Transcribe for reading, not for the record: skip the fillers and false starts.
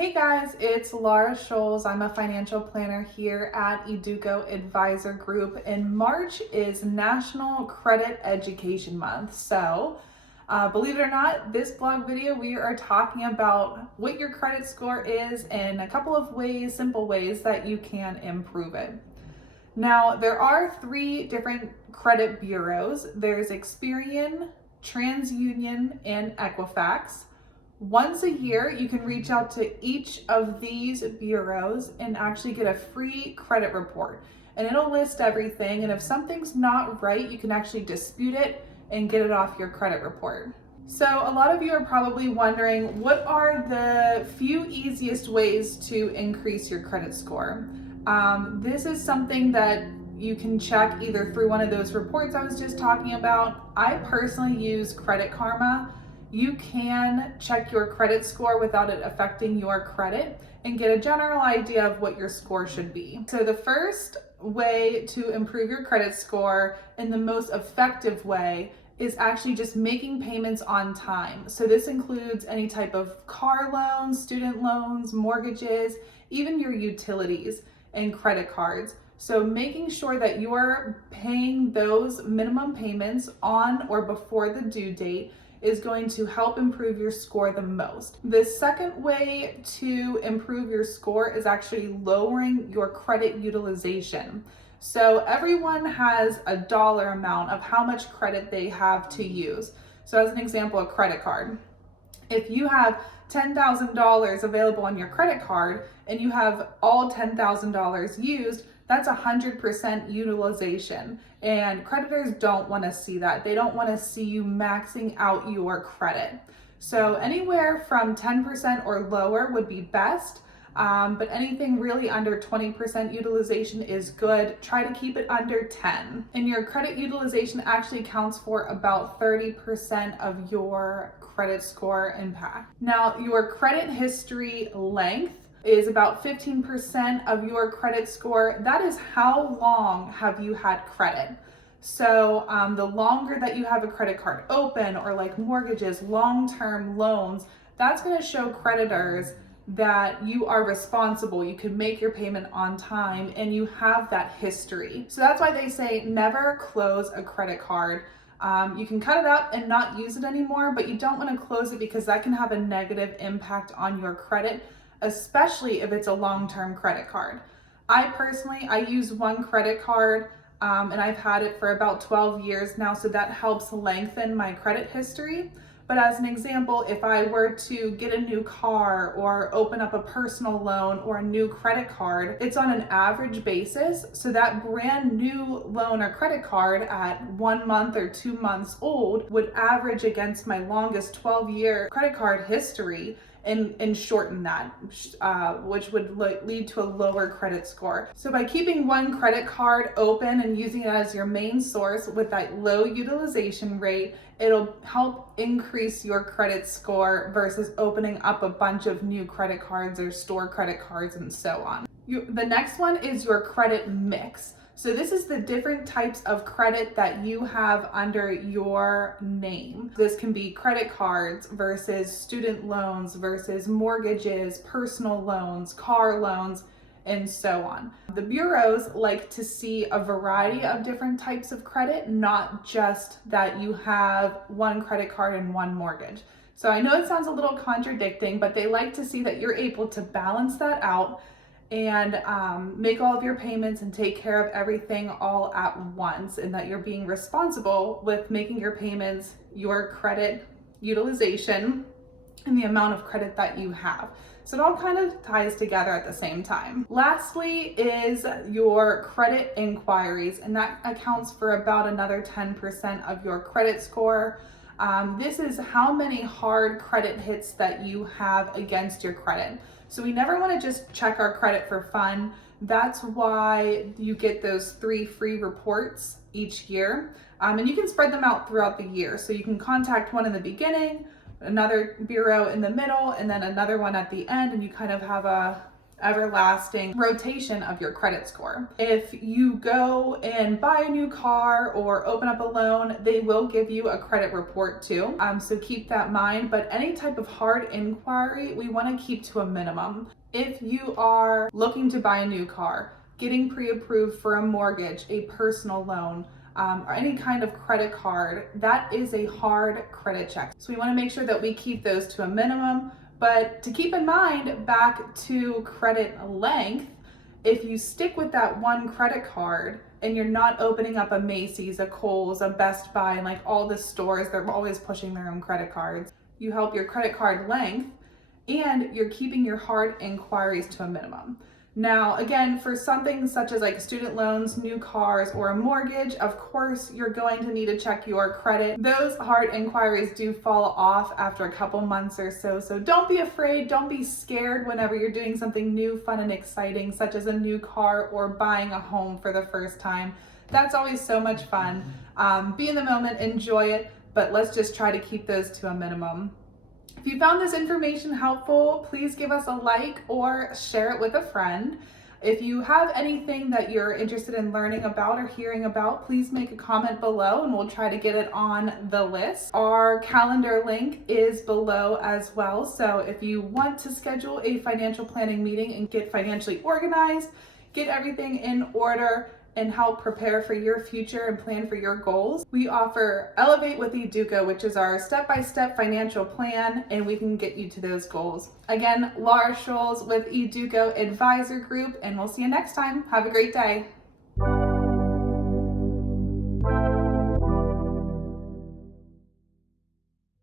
Hey guys, it's Laura Scholes. I'm a financial planner here at Educo Advisor Group, and March is National Credit Education Month. So, believe it or not, this blog video we are talking about what your credit score is and a couple of ways, simple ways that you can improve it. Now, there are three different credit bureaus. There's Experian, TransUnion, and Equifax. Once a year, you can reach out to each of these bureaus and actually get a free credit report. And it'll list everything, and if something's not right, you can actually dispute it and get it off your credit report. So a lot of you are probably wondering, what are the few easiest ways to increase your credit score? This is something that you can check either through one of those reports I was just talking about. I personally use Credit Karma. You can check your credit score without it affecting your credit and get a general idea of what your score should be. So the first way to improve your credit score in the most effective way is actually just making payments on time. So this includes any type of car loans, student loans, mortgages, even your utilities and credit cards. So making sure that you're paying those minimum payments on or before the due date is going to help improve your score the most. The second way to improve your score is actually lowering your credit utilization. So everyone has a dollar amount of how much credit they have to use. So as an example, a credit card. If you have $10,000 available on your credit card and you have all $10,000 used, that's 100% utilization. And creditors don't want to see that. They don't want to see you maxing out your credit. So anywhere from 10% or lower would be best. But anything really under 20% utilization is good. Try to keep it under 10. And your credit utilization actually counts for about 30% of your credit score impact. Now, your credit history length is about 15% of your credit score. That is how long have you had credit. So the longer that you have a credit card open, or like mortgages, long-term loans, that's going to show creditors that you are responsible, you can make your payment on time, and you have that history. So that's why they say never close a credit card. You can cut it up and not use it anymore, but you don't want to close it because that can have a negative impact on your credit, especially if it's a long-term credit card. I use one credit card and I've had it for about 12 years now, so that helps lengthen my credit history. But as an example, if I were to get a new car or open up a personal loan or a new credit card, it's on an average basis. So that brand new loan or credit card at 1 month or 2 months old would average against my longest 12-year credit card history and shorten that, which would lead to a lower credit score. So by keeping one credit card open and using it as your main source with that low utilization rate, it'll help increase your credit score versus opening up a bunch of new credit cards or store credit cards and so on. The next one is your credit mix. So this is the different types of credit that you have under your name. This can be credit cards versus student loans versus mortgages, personal loans, car loans, and so on. The bureaus like to see a variety of different types of credit, not just that you have one credit card and one mortgage. So I know it sounds a little contradicting, but they like to see that you're able to balance that out and make all of your payments and take care of everything all at once, and that you're being responsible with making your payments, your credit utilization, and the amount of credit that you have. So it all kind of ties together at the same time. Lastly is your credit inquiries, and that accounts for about another 10% of your credit score. This is how many hard credit hits that you have against your credit. So we never want to just check our credit for fun. That's why you get those 3 free reports each year. And you can spread them out throughout the year. So you can contact one in the beginning, another bureau in the middle, and then another one at the end, and you kind of have a everlasting rotation of your credit score. If you go and buy a new car or open up a loan, they will give you a credit report too. So keep that in mind, but any type of hard inquiry, we want to keep to a minimum. If you are looking to buy a new car, getting pre-approved for a mortgage, a personal loan, or any kind of credit card, that is a hard credit check. So we want to make sure that we keep those to a minimum. But to keep in mind, back to credit length, if you stick with that one credit card and you're not opening up a Macy's, a Kohl's, a Best Buy, and like all the stores, they're always pushing their own credit cards, you help your credit card length and you're keeping your hard inquiries to a minimum. Now, again, for something such as like student loans, new cars, or a mortgage, of course, you're going to need to check your credit. Those hard inquiries do fall off after a couple months or so. So don't be afraid, don't be scared whenever you're doing something new, fun, and exciting, such as a new car or buying a home for the first time. That's always so much fun. Be in the moment, enjoy it, but let's just try to keep those to a minimum. If you found this information helpful, please give us a like or share it with a friend. If you have anything that you're interested in learning about or hearing about, please make a comment below and we'll try to get it on the list. Our calendar link is below as well. So if you want to schedule a financial planning meeting and get financially organized, get everything in order, and help prepare for your future and plan for your goals, we offer Elevate with Educo, which is our step-by-step financial plan, and we can get you to those goals. Again, Laura Scholes with Educo Advisor Group, and we'll see you next time. Have a great day.